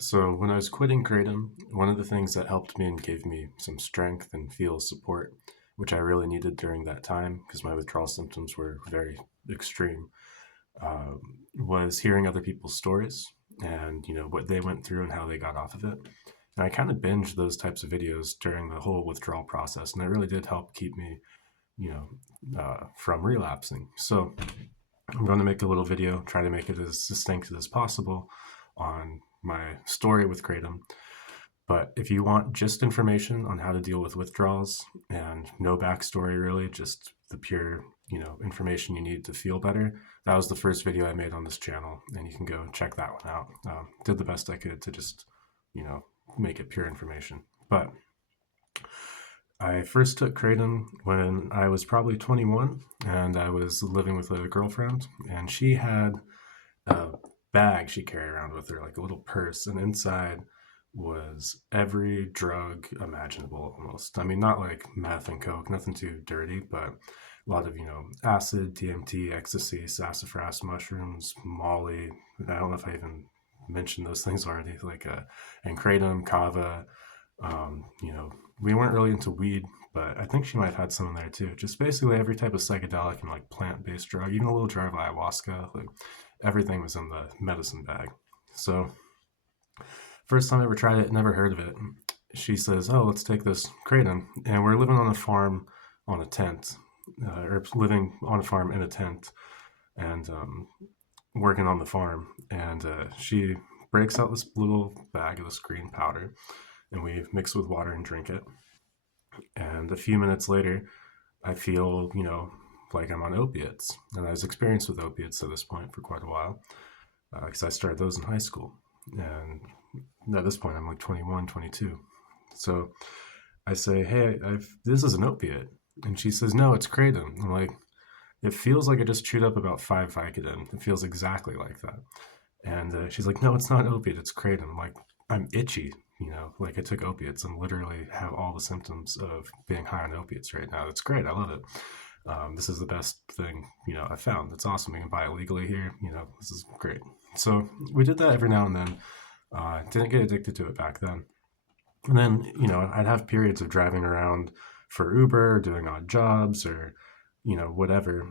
So when I was quitting Kratom, one of the things that helped me and gave me some strength and feel support, which I really needed during that time because my withdrawal symptoms were very extreme, was hearing other people's stories and what they went through and how they got off of it. And I kind of binged those types of videos during the whole withdrawal process, and that really did help keep me, from relapsing. So I'm going to make a little video, try to make it as succinct as possible on my story with Kratom. But if you want just information on how to deal with withdrawals and no backstory really, just the pure, information you need to feel better, that was the first video I made on this channel, and you can go check that one out. Did the best I could to just, you know, make it pure information. But I first took Kratom when I was probably 21, and I was living with a girlfriend, and she had a bag she carried around with her, like a little purse, and inside was every drug imaginable almost. I mean, not like meth and coke, nothing too dirty, but a lot of, acid, DMT, ecstasy, sassafras mushrooms, Molly. I don't know if I even mentioned those things already, like, and kratom, kava. We weren't really into weed, but I think she might have had some in there too. Just basically every type of psychedelic and like plant-based drug, even a little jar of ayahuasca, like everything was in the medicine bag. So first time I ever tried it, never heard of it. She says, "Oh, let's take this kratom," and we're living on a farm on a tent, or living on a farm in a tent, and working on the farm. And she breaks out this little bag of this green powder, and we mix it with water and drink it. And a few minutes later, I feel, like I'm on opiates. And I was experienced with opiates at this point for quite a while, because I started those in high school. And at this point, I'm like 21, 22. So I say, "Hey, this is an opiate." And she says, "No, it's kratom." I'm like, "It feels like I just chewed up about 5 Vicodin. It feels exactly like that." And she's like, "No, it's not opiate, it's kratom." I'm like, "I'm itchy, like I took opiates and literally have all the symptoms of being high on opiates right now. It's great. I love it. This is the best thing, I found. It's awesome. We can buy it legally here. This is great." So we did that every now and then. Didn't get addicted to it back then. And then, I'd have periods of driving around for Uber, doing odd jobs, or, whatever,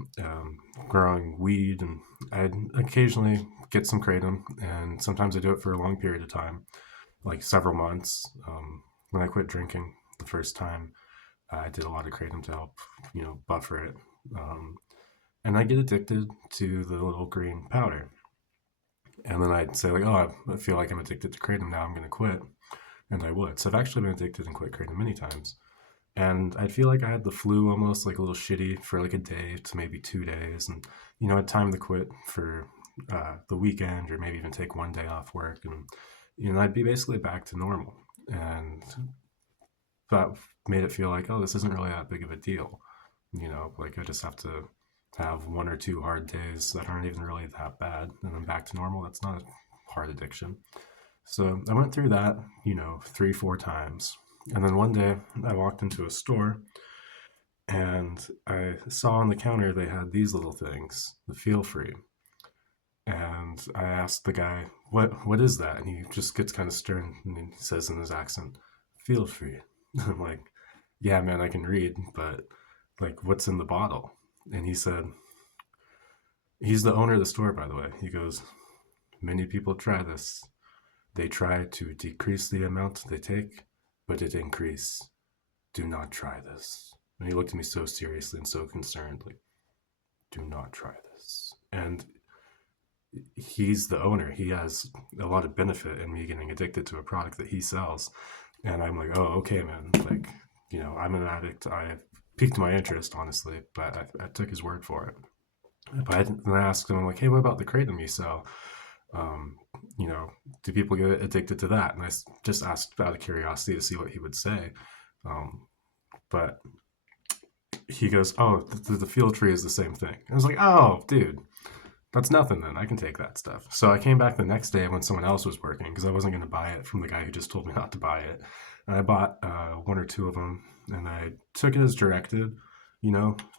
growing weed. And I'd occasionally get some kratom, and sometimes I do it for a long period of time, like several months. When I quit drinking the first time, I did a lot of kratom to help, buffer it. And I get addicted to the little green powder. And then I'd say, like, "Oh, I feel like I'm addicted to kratom now, I'm going to quit." And I would. So I've actually been addicted and quit kratom many times. And I'd feel like I had the flu almost, like a little shitty for like a day to maybe 2 days. And, I'd time to quit for the weekend or maybe even take one day off work. And, I'd be basically back to normal. And that made it feel like, oh, this isn't really that big of a deal. Like I just have to have one or two hard days that aren't even really that bad. And then back to normal. That's not a hard addiction. So I went through that, 3, 4 times. And then one day I walked into a store and I saw on the counter they had these little things, the feel free. And I asked the guy, what is that? And he just gets kind of stern and he says in his accent, "Feel free." I'm like, "Yeah, man, I can read, but like, what's in the bottle?" And he said, he's the owner of the store, by the way. He goes, "Many people try this. They try to decrease the amount they take, but it increase. Do not try this." And he looked at me so seriously and so concerned, like, "Do not try this." And he's the owner. He has a lot of benefit in me getting addicted to a product that he sells. And I'm like, "Oh, okay, man. Like, I'm an addict. I piqued my interest, honestly, but I took his word for it." But then I asked him, I'm like, "Hey, what about the kratom you sell? Um, do people get addicted to that?" And I just asked out of curiosity to see what he would say. Um, but he goes, "Oh, the field tree is the same thing." I was like, "Oh, dude, that's nothing then. I can take that stuff." So I came back the next day when someone else was working because I wasn't going to buy it from the guy who just told me not to buy it. And I bought one or two of them and I took it as directed,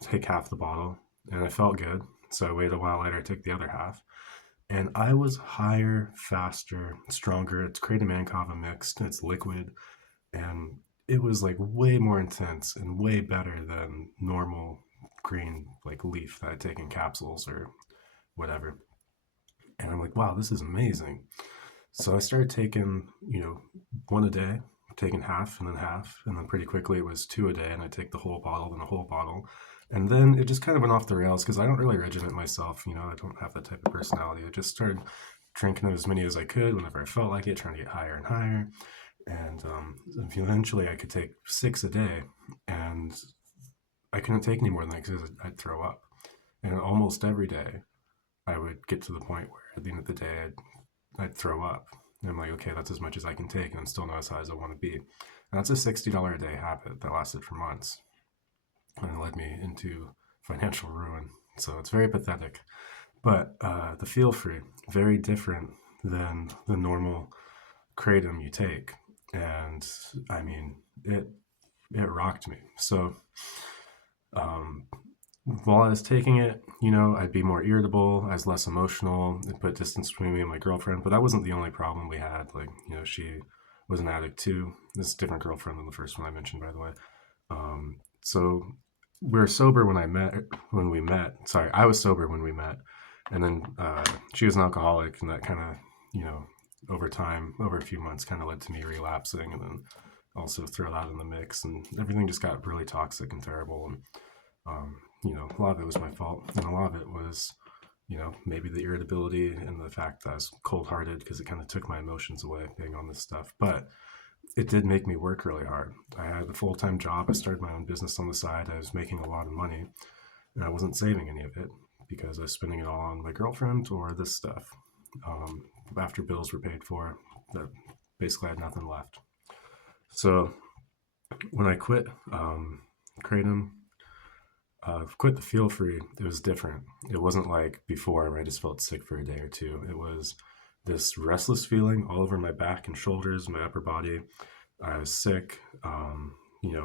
take half the bottle. And I felt good. So I waited a while later, I took the other half. And I was higher, faster, stronger. It's Kratom and kava mixed. It's liquid, and it was like way more intense and way better than normal green like leaf that I take in capsules or whatever. And I'm like, wow, this is amazing. So I started taking, one a day, taking half, and then pretty quickly it was two a day, and I take the whole bottle, then the whole bottle. And then it just kind of went off the rails because I don't really regiment myself. I don't have that type of personality. I just started drinking as many as I could whenever I felt like it, trying to get higher and higher. And eventually I could take six a day, and I couldn't take any more than that because I'd throw up. And almost every day I would get to the point where at the end of the day I'd throw up. And I'm like, okay, that's as much as I can take, and I'm still not as high as I want to be. And that's a $60 a day habit that lasted for months, and it led me into financial ruin. So it's very pathetic. But the feel free, very different than the normal kratom you take, and I mean, it rocked me. So um, while I was taking it, I'd be more irritable. I was less emotional. It put distance between me and my girlfriend. But that wasn't the only problem we had. Like, she was an addict too. This is a different girlfriend than the first one I mentioned, by the way. So we were sober when we met. Sorry, I was sober when we met. And then she was an alcoholic, and that kind of, over time, over a few months, kind of led to me relapsing, and then also throw that in the mix. And everything just got really toxic and terrible. And a lot of it was my fault, and a lot of it was, maybe the irritability and the fact that I was cold-hearted because it kind of took my emotions away being on this stuff. But it did make me work really hard. I had a full-time job. I started my own business on the side. I was making a lot of money, and I wasn't saving any of it because I was spending it all on my girlfriend or this stuff. After bills were paid for, that basically I had nothing left. So when I quit Kratom, quit the feel free, it was different. It wasn't like before where I just felt sick for a day or two. It was this restless feeling all over my back and shoulders, my upper body. I was sick,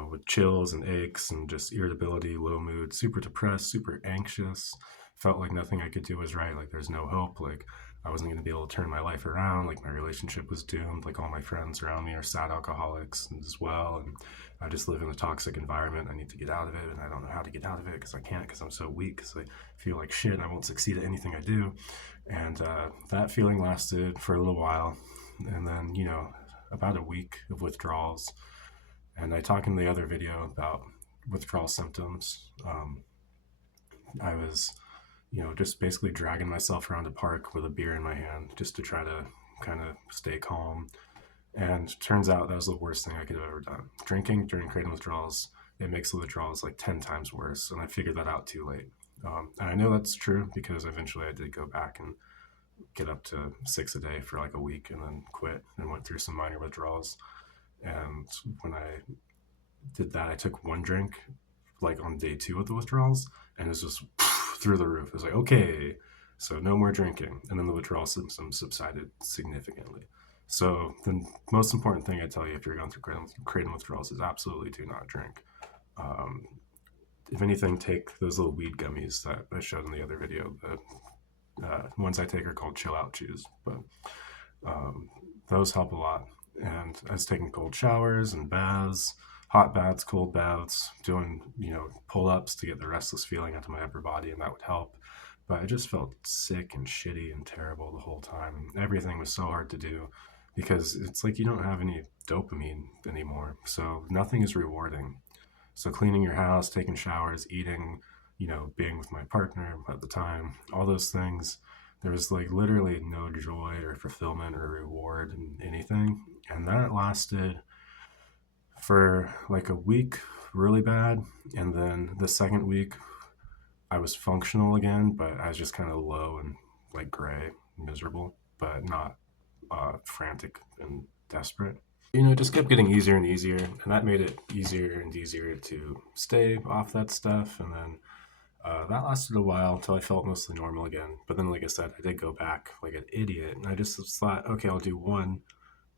with chills and aches and just irritability, low mood, super depressed, super anxious. Felt like nothing I could do was right. Like there's no hope. Like I wasn't going to be able to turn my life around. Like my relationship was doomed. Like all my friends around me are sad alcoholics as well. And I just live in a toxic environment. I need to get out of it, and I don't know how to get out of it because I can't, because I'm so weak, because I feel like shit. I won't succeed at anything I do. And that feeling lasted for a little while. And then, about a week of withdrawals. And I talk in the other video about withdrawal symptoms. I was, just basically dragging myself around a park with a beer in my hand just to try to kind of stay calm. And turns out that was the worst thing I could have ever done. Drinking during kratom withdrawals, it makes the withdrawals like 10 times worse. And I figured that out too late. And I know that's true because eventually I did go back and get up to six a day for like a week, and then quit and went through some minor withdrawals. And when I did that, I took one drink like on day two of the withdrawals, and it was just through the roof. It was like, okay, so no more drinking. And then the withdrawal symptoms subsided significantly. So the most important thing I tell you if you're going through kratom withdrawals is absolutely do not drink. If anything, take those little weed gummies that I showed in the other video. The ones I take are called chill out chews, but those help a lot. And I was taking cold showers and baths, hot baths, cold baths, doing, pull-ups to get the restless feeling out of my upper body, and that would help. But I just felt sick and shitty and terrible the whole time. Everything was so hard to do because it's like you don't have any dopamine anymore. So nothing is rewarding. So cleaning your house, taking showers, eating, being with my partner at the time, all those things, there was like literally no joy or fulfillment or reward in anything. And that lasted for like a week really bad. And then the second week, I was functional again, but I was just kind of low and like gray, miserable, but not frantic and desperate. It just kept getting easier and easier, and that made it easier and easier to stay off that stuff. And then that lasted a while until I felt mostly normal again. But then, like I said, I did go back like an idiot, and I just thought, okay, I'll do one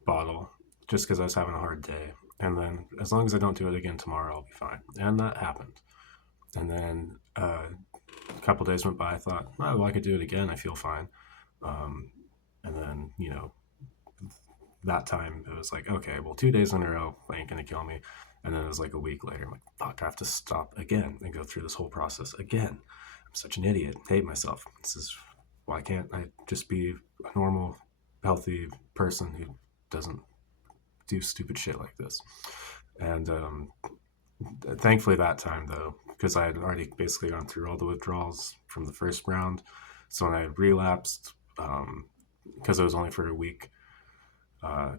bottle just because I was having a hard day. And then as long as I don't do it again tomorrow, I'll be fine. And that happened. And then a couple days went by. I thought, oh, well, I could do it again. I feel fine. And then, that time it was like, okay, well, 2 days in a row ain't gonna kill me. And then it was like a week later, I'm like, fuck, I have to stop again and go through this whole process again. I'm such an idiot. Hate myself. This is why can't I just be a normal, healthy person who doesn't do stupid shit like this? And thankfully that time though, because I had already basically gone through all the withdrawals from the first round. So when I relapsed, because it was only for a week,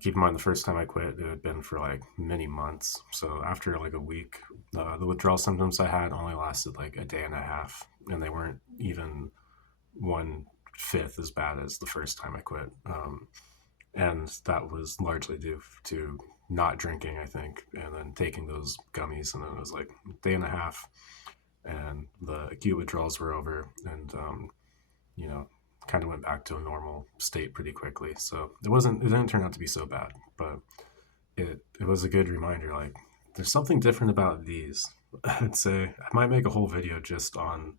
keep in mind, the first time I quit, it had been for like many months. So after like a week, the withdrawal symptoms I had only lasted like a day and a half, and they weren't even 1/5 as bad as the first time I quit. And that was largely due to not drinking, I think, and then taking those gummies. And then it was like a day and a half, and the acute withdrawals were over, and you know, kind of went back to a normal state pretty quickly. So it didn't turn out to be so bad, but it was a good reminder. Like, there's something different about these. I'd say I might make a whole video just on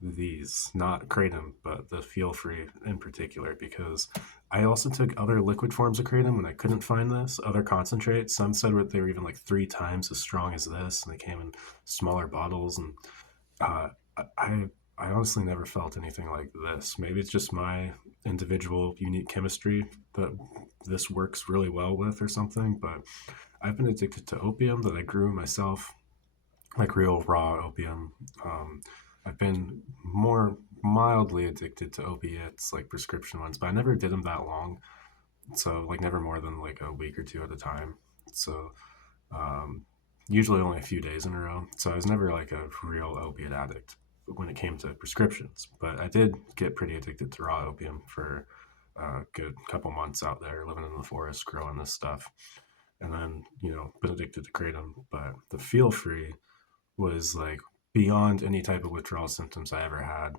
these, not Kratom, but the Feel Free in particular, because I also took other liquid forms of Kratom and I couldn't find this, other concentrates. Some said they were even like 3 times as strong as this, and they came in smaller bottles. And uh, I I honestly never felt anything like this. Maybe it's just my individual unique chemistry that this works really well with or something, but I've been addicted to opium that I grew myself, like real raw opium. Um, I've been more mildly addicted to opiates, like prescription ones, but I never did them that long. So, like, never more than like a week or two at a time. So, um, usually only a few days in a row. So, I was never like a real opiate addict when it came to prescriptions. But I did get pretty addicted to raw opium for a good couple months out there living in the forest growing this stuff. And then, been addicted to Kratom. But the Feel Free was like beyond any type of withdrawal symptoms I ever had.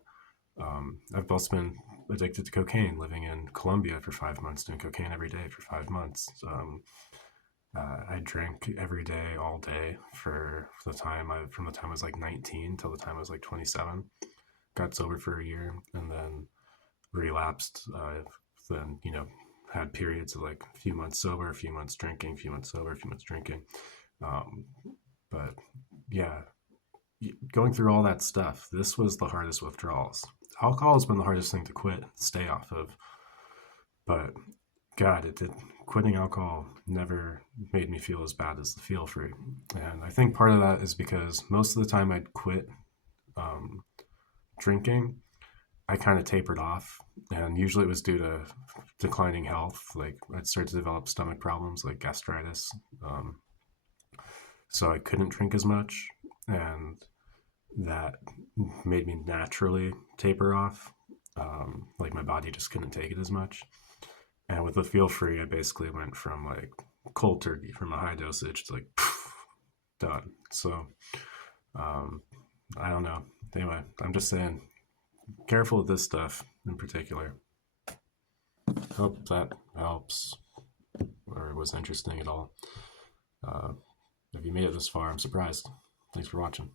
I've also been addicted to cocaine, living in Colombia for 5 months, doing cocaine every day for 5 months. I drank every day, all day from the time I was like 19 till the time I was like 27. Got sober for a year and then relapsed. Then, had periods of like a few months sober, a few months drinking, a few months sober, a few months drinking. Um, but yeah, going through all that stuff, this was the hardest withdrawals. Alcohol has been the hardest thing to quit, stay off of. But God, it did. Quitting alcohol never made me feel as bad as the Feel Free. And I think part of that is because most of the time I'd quit um, drinking, I kind of tapered off. And usually it was due to declining health. Like, I'd start to develop stomach problems like gastritis. Um, so I couldn't drink as much. And that made me naturally taper off. Like, my body just couldn't take it as much. And with the Feel Free, I basically went from like cold turkey from a high dosage to like poof, done. So um, I don't know. Anyway, I'm just saying, careful with this stuff in particular. Hope that helps or was interesting at all. Uh, if you made it this far, I'm surprised. Thanks for watching.